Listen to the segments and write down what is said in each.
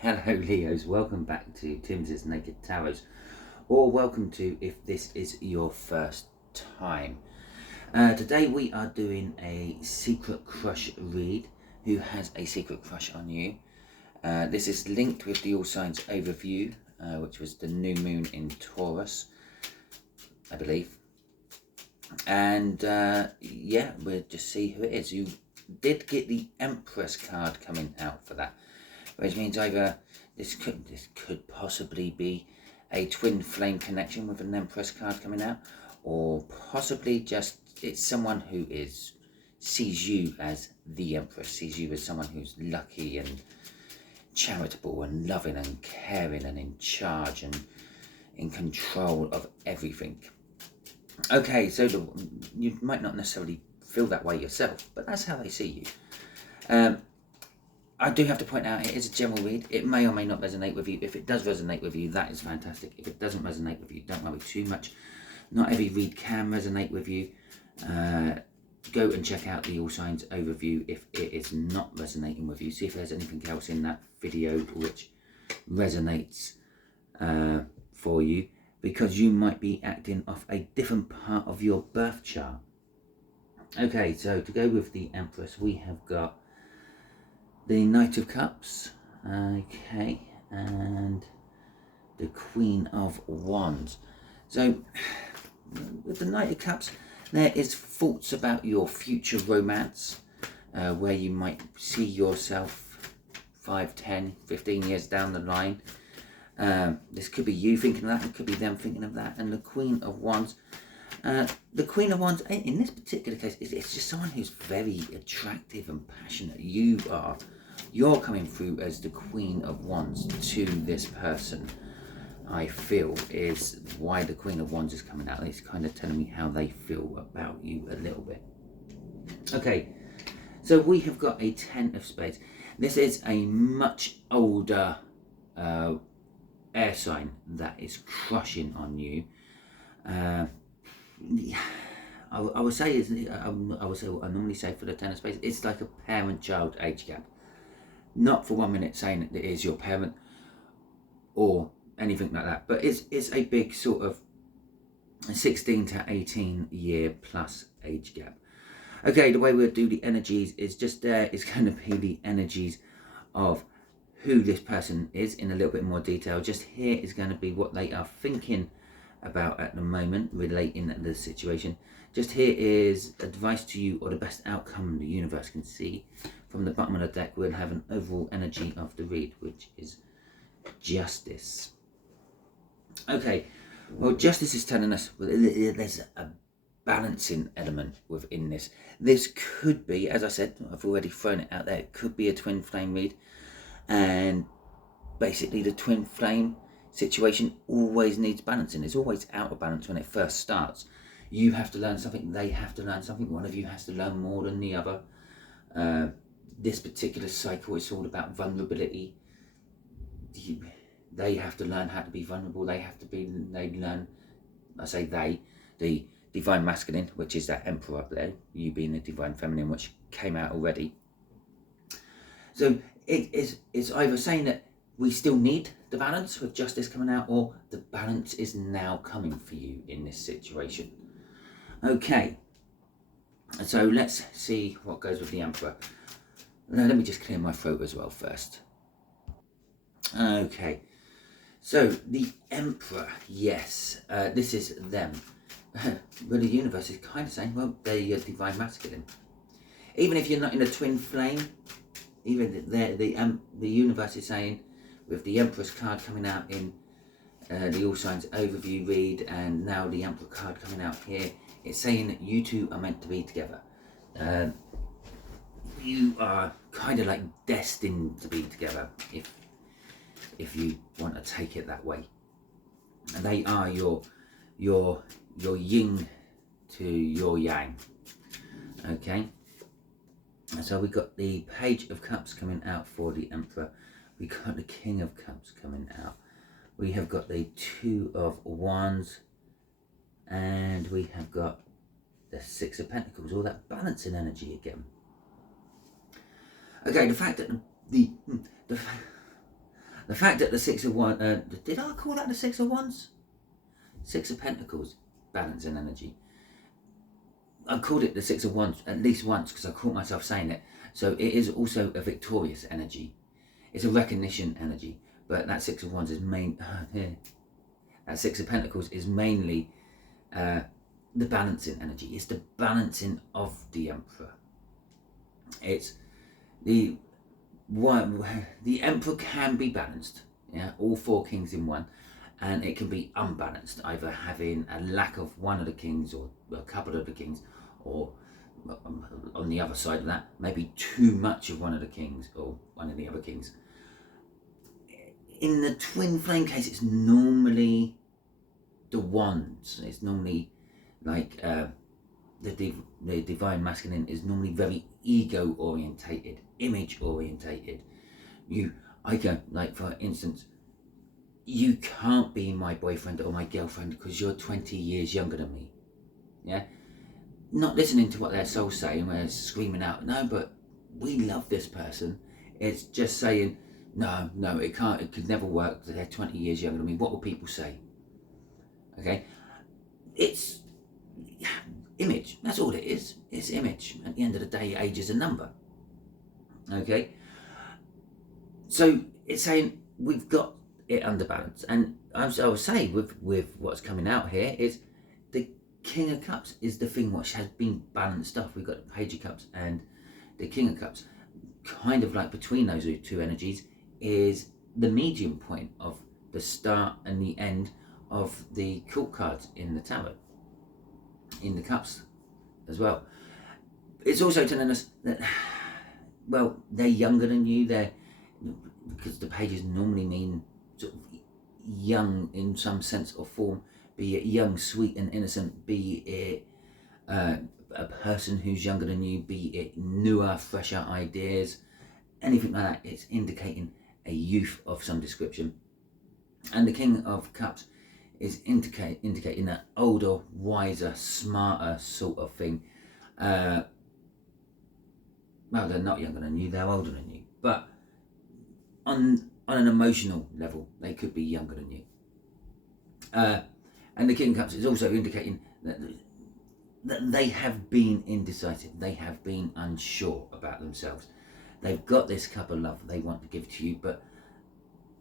Hello Leos, welcome back to Timsy Naked Tarot, or welcome to if this is your first time. Today we are doing a secret crush read. Who has a secret crush on you? This is linked with the All Signs overview, which was the new moon in Taurus, I believe. And yeah, we'll just see who it is. You did get the Empress card coming out for that, which means either this could possibly be a twin flame connection with an Empress card coming out, or possibly just it's someone who sees you as the Empress, sees you as someone who's lucky and charitable and loving and caring and in charge and in control of everything. Okay, so you might not necessarily feel that way yourself, but that's how they see you. I do have to point out it is a general read. It may or may not resonate with you. If it does resonate with you, that is fantastic. If it doesn't resonate with you, don't worry too much. Not every read can resonate with you. Go and check out the All Signs overview if it is not resonating with you. See if there's anything else in that video which resonates for you, because you might be acting off a different part of your birth chart. Okay, so to go with the Empress, we have got the Knight of Cups, okay, and the Queen of Wands. So with the Knight of Cups, there is thoughts about your future romance, where you might see yourself 5, 10, 15 years down the line. This could be you thinking of that, it could be them thinking of that. And the Queen of Wands, the Queen of Wands in this particular case it's just someone who's very attractive and passionate. You're coming through as the Queen of Wands to this person, I feel, is why the Queen of Wands is coming out. It's kind of telling me how they feel about you a little bit. Okay, so we have got a Ten of Spades. This is a much older air sign that is crushing on you. I would say what I normally say for the Ten of Spades. It's like a parent-child age gap. Not for 1 minute saying that it is your parent or anything like that, but it's a big sort of 16 to 18 year plus age gap. Okay, the way we'll do the energies is just there is going to be the energies of who this person is in a little bit more detail. Just here is going to be what they are thinking about at the moment relating to the situation. Just here is advice to you or the best outcome the universe can see. From the bottom of the deck, we'll have an overall energy of the read, which is Justice. Okay, well, Justice is telling us there's a balancing element within this. This could be, as I said, I've already thrown it out there, it could be a twin flame read. And basically the twin flame situation always needs balancing. It's always out of balance when it first starts. You have to learn something, they have to learn something, one of you has to learn more than the other. This particular cycle is all about vulnerability. They have to learn how to be vulnerable. The divine masculine, which is that Emperor up there, you being the divine feminine, which came out already. So it's either saying that we still need the balance with Justice coming out, or the balance is now coming for you in this situation. Okay, so let's see what goes with the Emperor. Now, let me just clear my throat as well first. Okay, so the Emperor, yes, this is them. But the universe is kind of saying, well, they're your divine masculine. Even if you're not in a twin flame, even the universe is saying, with the Empress card coming out in the All Signs overview read, and now the Emperor card coming out here, it's saying that you two are meant to be together. You are kind of like destined to be together, if you want to take it that way. And they are your yin to your yang. Okay. So we got the Page of Cups coming out for the Emperor. We got the King of Cups coming out. We have got the Two of Wands. And we have got the Six of Pentacles. All that balancing energy again. Okay, the fact that The fact that the Six of Wands, did I call that the Six of Wands? Six of Pentacles, balance and energy. I called it the Six of Wands at least once because I caught myself saying it. So it is also a victorious energy. It's a recognition energy. But that Six of Wands is that Six of Pentacles is mainly the balancing energy. It's the balancing of the Emperor. It's the Emperor can be balanced. Yeah, all four kings in one. And it can be unbalanced, either having a lack of one of the kings or a couple of the kings, or on the other side of that, maybe too much of one of the kings or one of the other kings. In the twin flame case, it's normally the wands. It's normally like the divine masculine is normally very ego orientated, image orientated. I go, like, for instance, you can't be my boyfriend or my girlfriend because you're 20 years younger than me. Yeah? Not listening to what their soul's saying, where it's screaming out, no, but we love this person. It's just saying, no, it can't, it could never work. They're 20 years younger than me. What will people say? Okay? It's image. That's all it is. It's image. At the end of the day, age is a number. Okay? So it's saying we've got it under balance, and I would say with what's coming out here is the King of Cups is the thing which has been balanced off. We've got the Page of Cups and the King of Cups. Kind of like between those two energies is the medium point of the start and the end of the court cards in the tarot, in the cups as well. It's also telling us that, well, they're younger than you. Because the pages normally mean sort of young in some sense or form, be it young, sweet and innocent, be it a person who's younger than you, be it newer, fresher ideas, anything like that. It's indicating a youth of some description. And the King of Cups is indicating that older, wiser, smarter sort of thing. Well, they're not younger than you, they're older than you, but on an emotional level, they could be younger than you. And the King of Cups is also indicating that they have been indecisive. They have been unsure about themselves. They've got this cup of love they want to give to you, but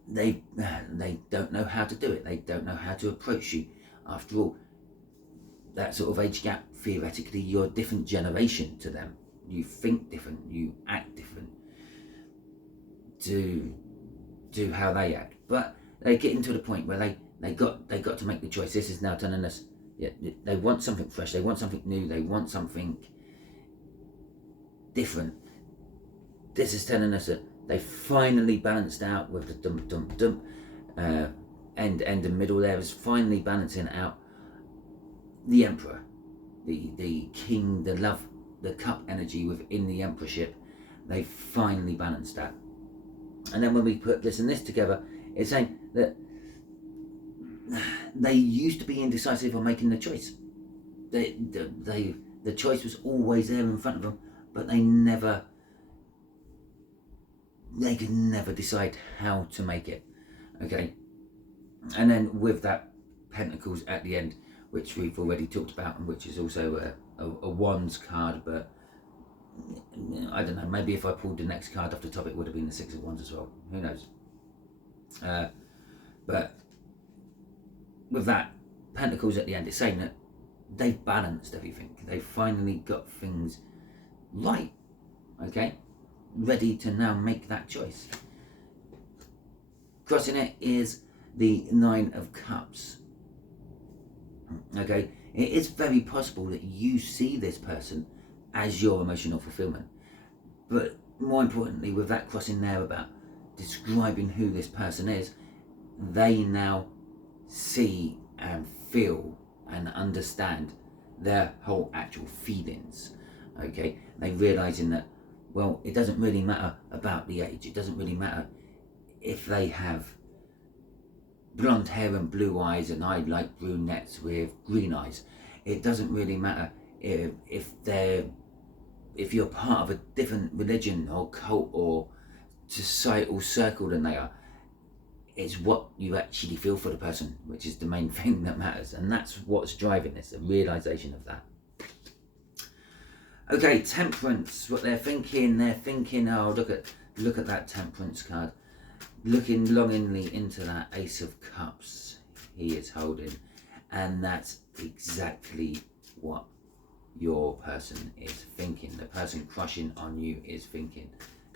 they don't know how to do it. They don't know how to approach you. After all, that sort of age gap, theoretically, you're a different generation to them. You think different, you act different to how they act, but they get into the point where they got to make the choice. This is now telling us, yeah, they want something fresh, they want something new, they want something different. This is telling us that they finally balanced out with the dump end and middle. There is finally balancing out the Emperor, the king, the love, the cup energy within the emperorship. They finally balanced that. And then when we put this and this together, it's saying that they used to be indecisive on making the choice. The choice was always there in front of them, but they could never decide how to make it. Okay, and then with that Pentacles at the end, which we've already talked about, and which is also a Wands card, but I don't know, maybe if I pulled the next card off the top, it would have been the Six of Wands as well. Who knows? But with that Pentacles at the end, it's saying that they've balanced everything. They've finally got things right. Okay, ready to now make that choice. Crossing it is the Nine of Cups. Okay, it is very possible that you see this person as your emotional fulfillment, but more importantly, with that crossing there about describing who this person is, they now see and feel and understand their whole actual feelings. Okay, they realizing that, well, it doesn't really matter about the age. It doesn't really matter if they have blonde hair and blue eyes and I like brunettes with green eyes. It doesn't really matter if you're part of a different religion or cult or societal circle than they are. it's what you actually feel for the person, which is the main thing that matters, and that's what's driving this, a realization of that. Okay, Temperance, what they're thinking, oh, look at that Temperance card, looking longingly into that Ace of Cups he is holding, and that's exactly what your person is thinking. The person crushing on you is thinking.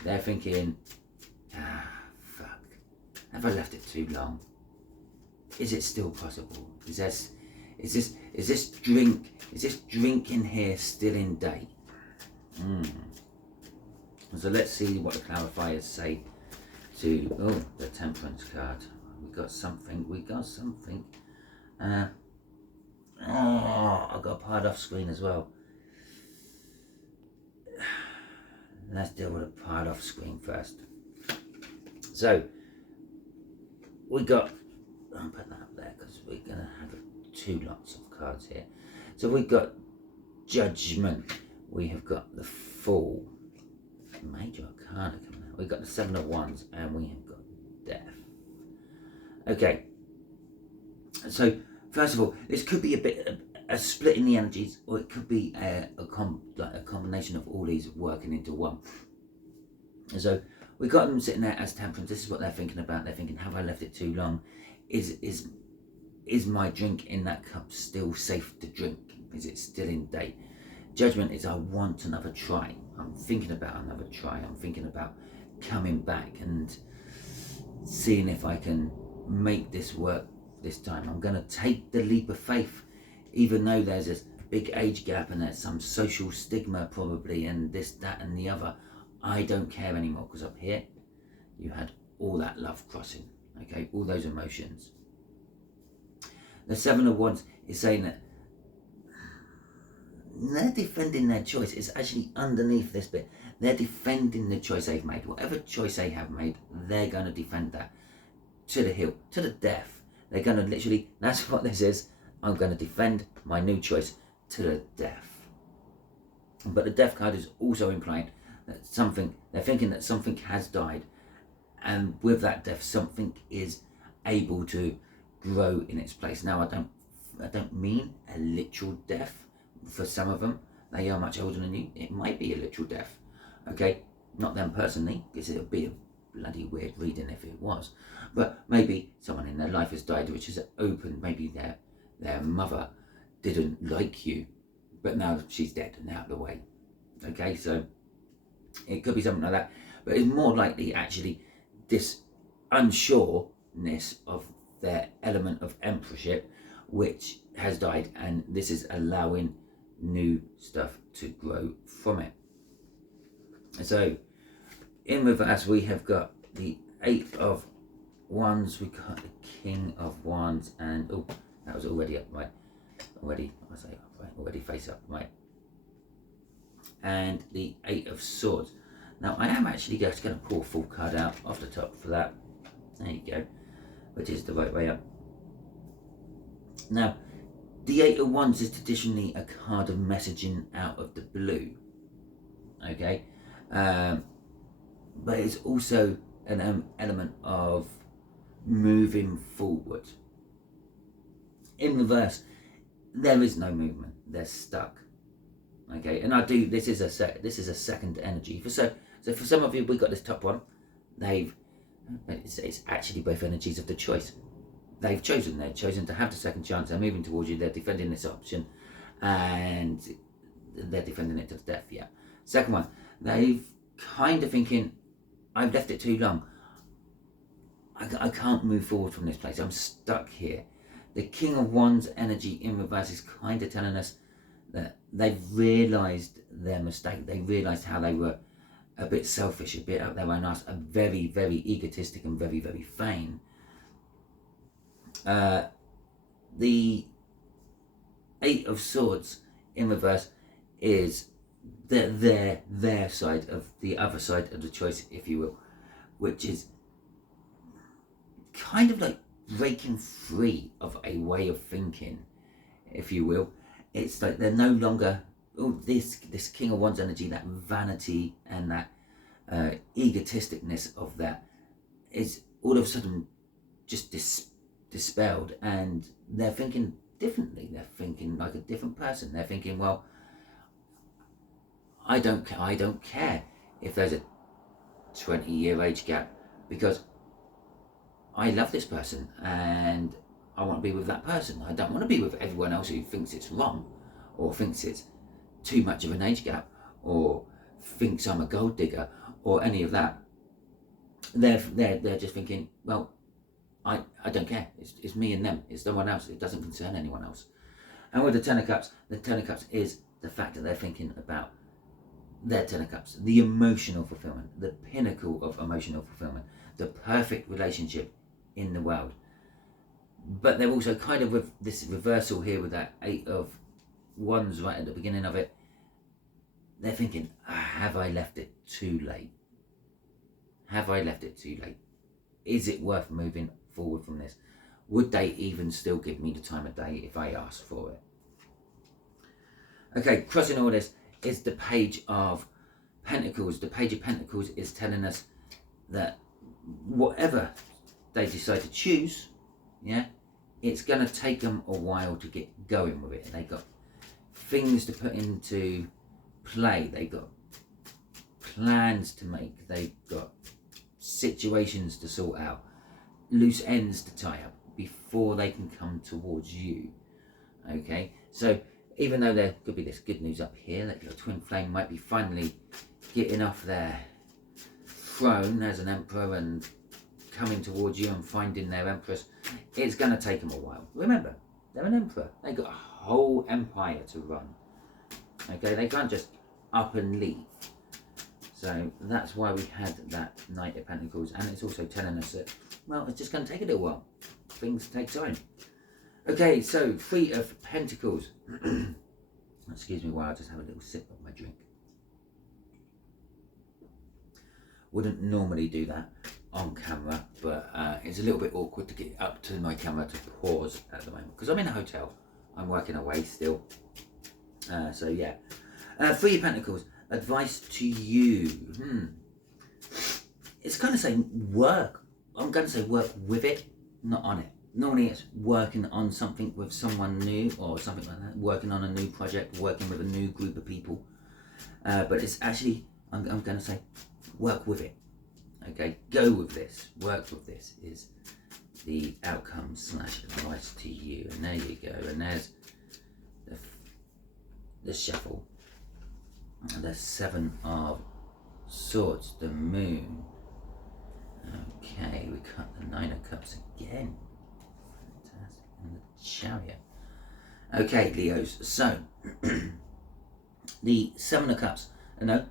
They're thinking, fuck, have I left it too long? Is it still possible? Is this drink in here still in date? So let's see what the clarifiers say to the Temperance card. We got something. I got a part off screen as well. Let's deal with a part off screen first. So we got, I'll put that up there because we're gonna have two lots of cards here. So we've got Judgment, we have got the Fool, Major Arcana coming out, we've got the Seven of Wands, and we have got Death. Okay, so first of all, this could be a split in the energies, or it could be a combination of all these working into one. So we got them sitting there as Temperance. This is what they're thinking about. They're thinking, have I left it too long? Is my drink in that cup still safe to drink? Is it still in date? Judgment is, I want another try. I'm thinking about another try. I'm thinking about coming back and seeing if I can make this work this time. I'm going to take the leap of faith, even though there's this big age gap and there's some social stigma probably, and this, that and the other. I don't care anymore, because up here you had all that love crossing, okay, all those emotions. The Seven of Wands is saying that they're defending their choice. It's actually underneath this bit. They're defending the choice they've made. Whatever choice they have made, they're going to defend that to the hill, to the death. They're going to literally, that's what this is. I'm going to defend my new choice to the death. But the Death card is also implying that they're thinking that something has died, and with that death, something is able to grow in its place. Now, I don't mean a literal death. For some of them, they are much older than you. It might be a literal death, okay? Not them personally, because it would be a bloody weird reading if it was. But maybe someone in their life has died, which is open. Maybe their mother didn't like you, but now she's dead and out of the way. Okay, so it could be something like that. But it's more likely actually this unsureness of their element of emperorship, which has died, and this is allowing new stuff to grow from it. So in reverse, we have got the Eight of Wands, we got the King of Wands, and oh, that was already up, right? Already face up, right? And the Eight of Swords. Now I am actually just going to pull a full card out off the top for that. There you go, which is the right way up. Now, the Eight of Wands is traditionally a card of messaging out of the blue, okay? But it's also an element of moving forward. In reverse, there is no movement. They're stuck, okay? And this is a second energy. So for some of you, we got this top one. It's actually both energies of the choice. They've chosen to have the second chance. They're moving towards you. They're defending this option, and they're defending it to the death. Yeah. Second one, they've kind of thinking, I've left it too long. I can't move forward from this place. I'm stuck here. The King of Wands energy in reverse is kind of telling us that they've realised their mistake. They realised how they were a bit selfish, a bit out there and us, a very, very egotistic and very, very vain. The Eight of Swords in reverse is their side of the other side of the choice, if you will, which is kind of like breaking free of a way of thinking, if you will. It's like they're no longer this King of Wands energy, that vanity and that egotisticness of that is all of a sudden just dispelled, and they're thinking differently. They're thinking like a different person. They're thinking, well, I don't care if there's a 20-year age gap, because I love this person and I want to be with that person. I don't want to be with everyone else who thinks it's wrong, or thinks it's too much of an age gap, or thinks I'm a gold digger, or any of that. They're just thinking, well, I don't care. It's me and them. It's no one else. It doesn't concern anyone else. And with the Ten of Cups, the Ten of Cups is the fact that they're thinking about their Ten of Cups, the emotional fulfillment, the pinnacle of emotional fulfillment, the perfect relationship in the world. But they're also kind of with this reversal here with that Eight of Wands right at the beginning of it. They're thinking, have I left it too late? Have I left it too late? Is it worth moving forward from this? Would they even still give me the time of day if I asked for it? Okay, crossing all this is the Page of Pentacles. The Page of Pentacles is telling us that whatever they decide to choose, yeah, it's going to take them a while to get going with it. They've got things to put into play. They've got plans to make. They've got situations to sort out, loose ends to tie up before they can come towards you. Okay, so even though there could be this good news up here that your twin flame might be finally getting off their throne as an emperor and coming towards you and finding their empress, it's going to take them a while. Remember, they're an emperor. They've got a whole empire to run. Okay, they can't just up and leave. So that's why we had that Knight of Pentacles, and it's also telling us that, well, it's just going to take a little while. Things take time. Okay, so Three of Pentacles. Excuse me while I just have a little sip of my drink. Wouldn't normally do that on camera, but it's a little bit awkward to get up to my camera to pause at the moment, because I'm in a hotel. I'm working away still. So yeah. Three of Pentacles. Advice to you. It's kind of saying work. I'm going to say work with it, not on it. Normally it's working on something with someone new or something like that. Working on a new project, working with a new group of people. But it's actually, I'm going to say work with it. Okay, go with this. Work with this is the outcome / advice to you. And there you go. And there's the shuffle. The Seven of Swords, the Moon. Okay, we cut the Nine of Cups again. Fantastic. And the Chariot. Okay, Leos. So, the Seven of Cups. No.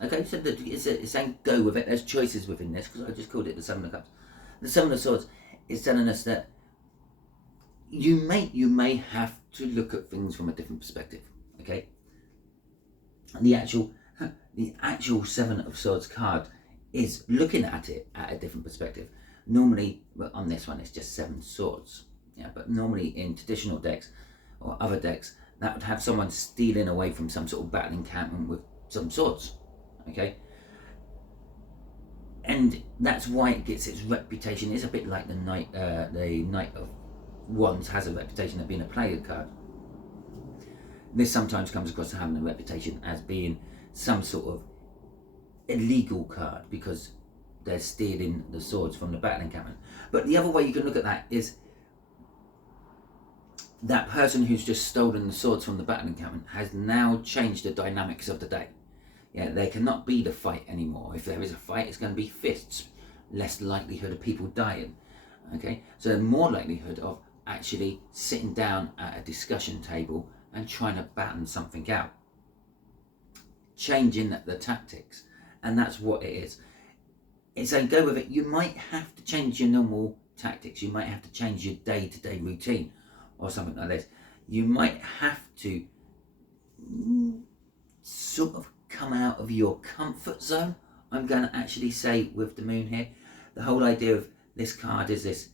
Okay, so it's saying go with it. There's choices within this, because I just called it the Seven of Cups. The Seven of Swords is telling us that you may have to look at things from a different perspective. Okay. The actual Seven of Swords card is looking at it at a different perspective. Normally, but on this one, it's just 7 swords. Yeah, but normally in traditional decks or other decks, that would have someone stealing away from some sort of battle encampment with some swords. Okay, and that's why it gets its reputation. It's a bit like the Knight of Wands has a reputation of being a player card. This sometimes comes across to having a reputation as being some sort of illegal card because they're stealing the swords from the battle encampment. But the other way you can look at that is that person who's just stolen the swords from the battle encampment has now changed the dynamics of the day. Yeah, there cannot be the fight anymore. If there is a fight, it's going to be fists. Less likelihood of people dying. Okay, so there's more likelihood of actually sitting down at a discussion table and trying to batten something out, changing the tactics. And that's what it is. It's saying go with it. You might have to change your normal tactics. You might have to change your day-to-day routine or something like this. You might have to sort of come out of your comfort zone. I'm going to actually say with the moon here, the whole idea of this card is this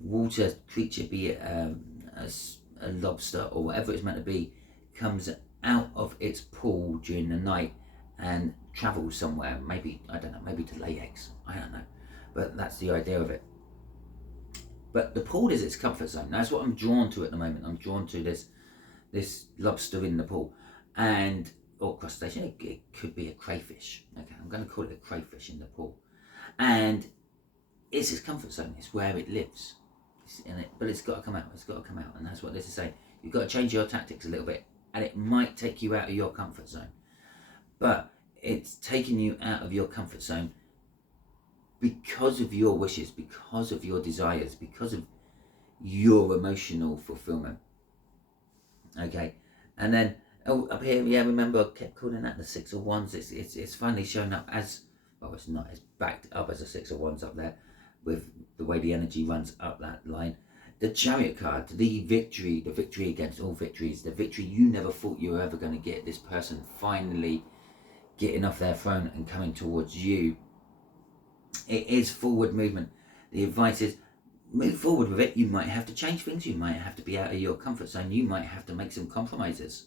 water creature, be it a lobster or whatever it's meant to be, comes out of its pool during the night and travels somewhere, maybe, I don't know, maybe to lay eggs, I don't know. but that's the idea of it. But the pool is its comfort zone. That's what I'm drawn to at the moment. I'm drawn to this lobster in the pool, and or crustacean. It could be a crayfish. Okay, I'm going to call it a crayfish in the pool, and it's its comfort zone. It's where it lives. But it's got to come out. It's got to come out, and that's what this is saying. You've got to change your tactics a little bit, and it might take you out of your comfort zone. But it's taking you out of your comfort zone because of your wishes, because of your desires, because of your emotional fulfillment. Okay, and then up here, yeah, remember I kept calling that the Six of Wands. It's finally shown up as, well, it's not. It's backed up as a Six of Wands up there, with the way the energy runs up that line. The Chariot card, the victory against all victories, the victory you never thought you were ever going to get. This person finally getting off their throne and coming towards you. It is forward movement. The advice is move forward with it. You might have to change things. You might have to be out of your comfort zone. You might have to make some compromises,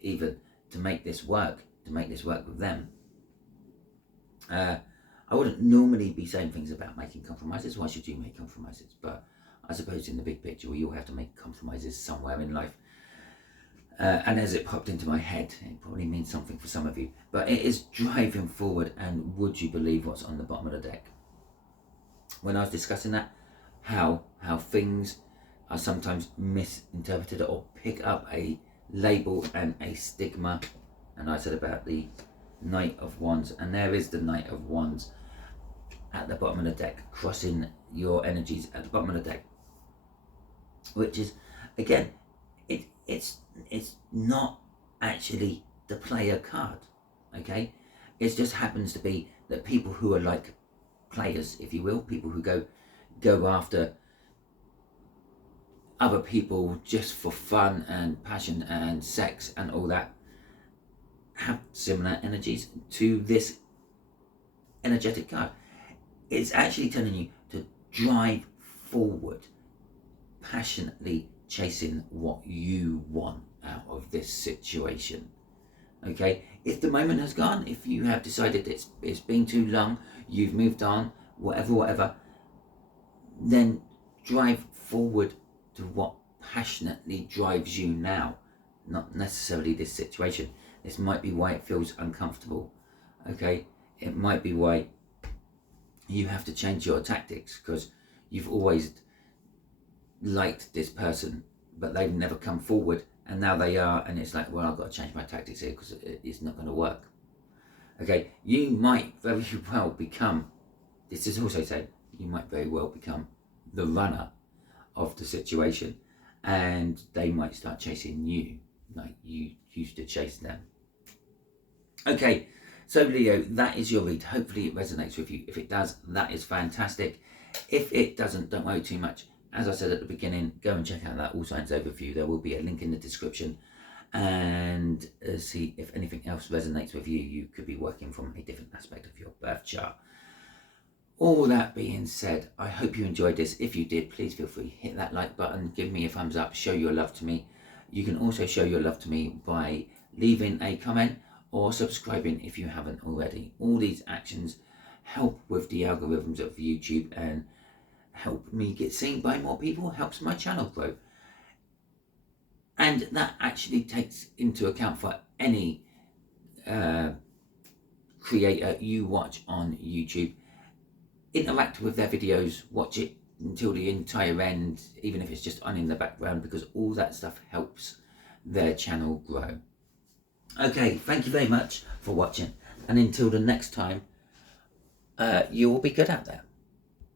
even to make this work, with them. I wouldn't normally be saying things about making compromises. Why should you make compromises? But I suppose in the big picture, we all have to make compromises somewhere in life. And as it popped into my head, it probably means something for some of you. But it is driving forward, and would you believe what's on the bottom of the deck? When I was discussing that, how things are sometimes misinterpreted or pick up a label and a stigma. And I said about the Knight of Wands, and there is the Knight of Wands at the bottom of the deck, crossing your energies at the bottom of the deck, which is, again, it's not actually the player card, okay? It just happens to be that people who are like players, if you will, people who go after other people just for fun and passion and sex and all that, have similar energies to this energetic card. It's actually telling you to drive forward, passionately chasing what you want out of this situation. Okay, if the moment has gone, if you have decided it's been too long, you've moved on, whatever, then drive forward to what passionately drives you now, not necessarily this situation. This might be why it feels uncomfortable. Okay, it might be why you have to change your tactics, because you've always liked this person, but they've never come forward, and now they are, and it's like, well, I've got to change my tactics here because it's not going to work. Okay, you might very well become, this is also said, you might very well become the runner of the situation, and they might start chasing you like you used to chase them. Okay, so Leo, that is your read. Hopefully it resonates with you. If it does, that is fantastic. If it doesn't, don't worry too much. As I said at the beginning, go and check out that All Signs overview. There will be a link in the description, and see if anything else resonates with you. You could be working from a different aspect of your birth chart. All that being said, I hope you enjoyed this. If you did, please feel free, hit that like button, give me a thumbs up, show your love to me. You can also show your love to me by leaving a comment or subscribing if you haven't already. All these actions help with the algorithms of YouTube and help me get seen by more people, helps my channel grow. And that actually takes into account for any creator you watch on YouTube. Interact with their videos, watch it until the entire end, even if it's just on in the background, because all that stuff helps their channel grow. Okay, thank you very much for watching, and until the next time, you will be good out there.